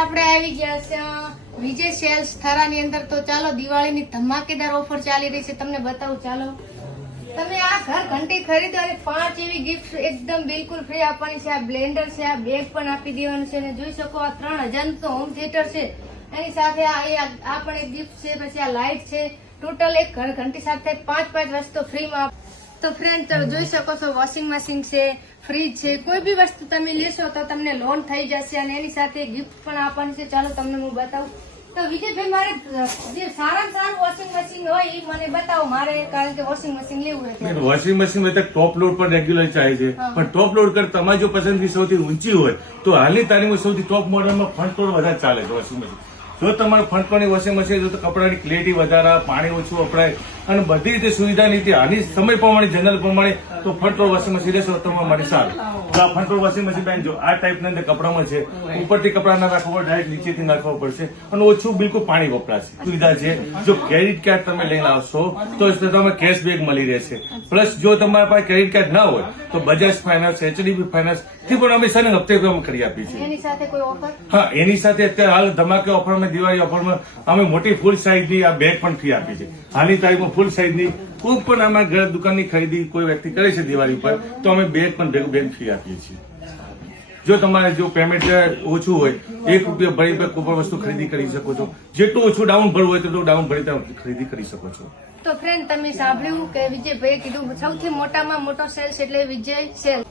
આપણે આવી ગયા છે વિજય સેલ્સ થરાની અંદર. તો ચાલો દિવાળીની ધમાકેદાર ઓફર ચાલી રહી છે, તમને બતાવું. ચાલો તમે આ ઘર ઘંટી ખરીદો અને 5 એવી ગિફ્ટ એકદમ બિલકુલ ફ્રી આપવાની છે. આ બ્લેન્ડર છે, આ બેગ પણ આપી દેવાનું છે અને જોઈ શકો આ 3000 નું તો હોમ થિયેટર છે. એની સાથે આ પણ એક ગિફ્ટ છે. પછી આ લાઇટ છે. ટોટલ એક ઘર ઘંટી સાથે 5 વસ્તુ ફ્રીમાં. તો ફ્રેન્ડ તમે જોઈ શકો છો વોશિંગ મશીન છે, ફ્રીજ છે, કોઈ બી વસ્તુ તમે લેશો તો તમને લોન થઈ જશે અને એની સાથે ગિફ્ટ પણ આપવાની છે. ચાલો તમને હું બતાવું. તો વિજયભાઈ મારે જે સારામાં સારું વોશિંગ મશીન હોય એ મને બતાવો મારે, કારણ કે વોશિંગ મશીન લેવું હોય. વોશિંગ મશીન હોય તો ટોપ લોડ પણ રેગ્યુલર ચાલે છે, પણ ટોપ લોડ કરતા તમારી જો પસંદગી સૌથી ઊંચી હોય તો હાલની તારીખમાં સૌથી ટોપ મોડલમાં ફ્રન્ટ લોડ વધારે ચાલે છે વોશિંગ મશીન. જો તમારે ફ્રન્ટ લોડની વોશિંગ મશીન તો કપડાની ક્લિયરિટી વધારે, પાણી ઓછું વપરાય અને બધી રીતે સુવિધાની રીતે હાલની સમય પ્રમાણે જનરલ પ્રમાણે તો ફ્રન્ટ લોડ વોશિંગ મશીન લેશો તમારા માટે સારું. તો આ ફ્રન્ટ લોડ વોશિંગ મશીન બેન જો આ ટાઈપના અંદર કપડામાં છે, ઉપરથી કપડા ના રાખવા પડે, ડાયરેક્ટ નીચેથી નાખવા પડશે અને ઓછું બિલકુલ પાણી વપરાશે. સુવિધા છે. જો ક્રેડિટ કાર્ડ તમે લઈને આવશો તો તમે કેશબેક મળી રહેશે. પ્લસ જો તમારા પાસે ક્રેડિટ કાર્ડ ના હોય તો બજાજ ફાઇનાન્સ, HDB ફાઇનાન્સ થી પણ અમે સને હપ્તે કરી આપીએ છીએ. એની સાથે કોઈ ઓફર? હા, એની સાથે અત્યારે હાલ ધમાકે ઓફરમાં દિવાળી ઓફરમાં અમે મોટી ફૂલ સાઇઝની આ બેગ પણ ફ્રી આપી છે. હાલની તારીખમાં ફૂલ સાઇઝની કોઈ પણ અમારા ઘર દુકાનની ખરીદી કોઈ વ્યક્તિ કરે છે દિવાળી પર તો અમે બેગ પણ બેગ ફ્રી આપીએ છીએ. જો તમારે જો પેમેન્ટ ઓછું હોય, ₹1 ભરી કોઈ પણ વસ્તુ ખરીદી કરી શકો છો. જેટલું ઓછું ડાઉન ભરવું હોય તેટલું ડાઉન ભરી તમે ખરીદી કરી શકો છો. તો ફ્રેન્ડ તમે સાંભળ્યું કે વિજયભાઈએ કીધું સૌથી મોટામાં મોટો સેલ્સ એટલે વિજય સેલ.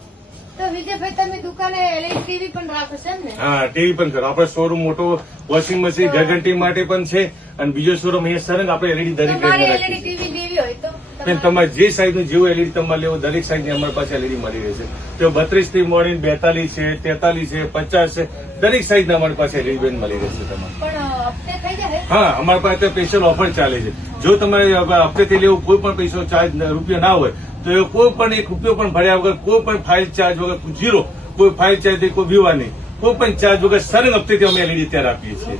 તો વિજયભાઈ તમે દુકાને LED ટીવી પણ રાખો છો ને? હા, ટીવી પણ કરો. આપણે શોરૂમ મોટો વોશિંગ મશીન ઘરઘંટી માટે પણ છે અને બીજો શોરૂમ અહીંયા સરંગ આપણે LED દરેક તમારે રેન્જમાં LED રાખીએ છીએ. ટીવી લેવી હોય તો તમારે જે સાઈઝનું જેવું LED તમારે લેવું દરેક સાઈઝની અમારી પાસે LED મળી રહેશે. તો 32 થી મળીને 42 છે, 43 છે, 50 છે, દરેક સાઈઝના અમારી પાસે LED બેન મળી રહેશે તમારે. પણ હપ્તે થઈ જાય? હા, અમારી પાસે સ્પેશિયલ ઓફર ચાલે છે. જો તમારે હપ્તેથી લેવું કોઈ પણ પૈસો ચાર્જ રૂપિયા ના હોય તો એ કોઈ પણ ₹1 પણ ભર્યા વગર, કોઈ પણ ફાઇલ ચાર્જ વગર, ઝીરો, કોઈ ફાઇલ ચાર્જ કોઈ વિવા નહીં, કોઈ પણ ચાર્જ વગર સરંગ હપ્તેથી અમે LED તૈયાર આપીએ છીએ.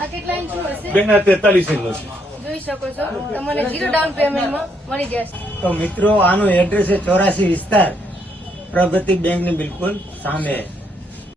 આ કેટલા ઇંચનું હશે? બેન આ 43 ઇંચનું છે. જોઈ શકો છો તમને 0 ડાઉન પેમેન્ટમાં મળી જશે. તો મિત્રો આનું એડ્રેસ છે 84 વિસ્તાર, પ્રગતિ બેંક ની બિલકુલ સામે.